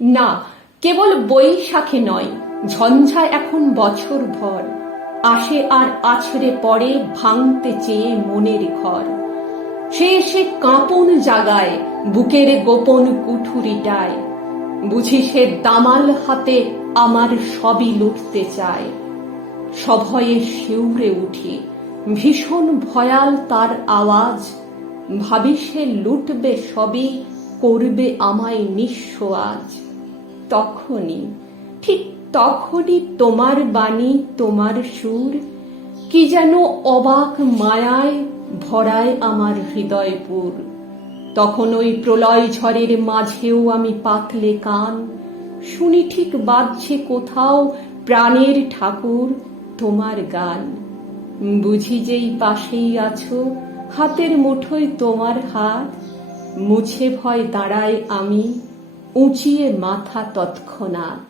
না, কেবল বৈশাখে নয়, ঝঞ্ঝা এখন বছর ভর। আসে আর আছড়ে পড়ে ভাঙতে চেয়ে মনের ঘর। সে এসে কাঁপন জাগায়, বুকের গোপন কুঠুরিটায় বুঝি সে দামাল হাতে আমার সবই লুটতে চায়। সভয়ে শিউরে উঠি, ভীষণ ভয়াল তার আওয়াজ। ভাবি সে লুটবে সবই, করবে আমায় নিঃস্ব আজ। তখনই, ঠিক তখনই তোমার বাণী, তোমার সুর, কি যেন অবাক মায়ায় ভরায় আমার হৃদয়পুর। তখন ওই প্রলয় ঝড়ের মাঝেও আমি পাতলে কান, শুনি ঠিক বাজছে কোথাও প্রাণের ঠাকুর তোমার গান। বুঝি যেই পাশেই আছো, হাতের মুঠোয় তোমার হাত, মুছে ভয় দাঁড়ায় আমি উঁচিয়ে মাথা তৎক্ষণাৎ।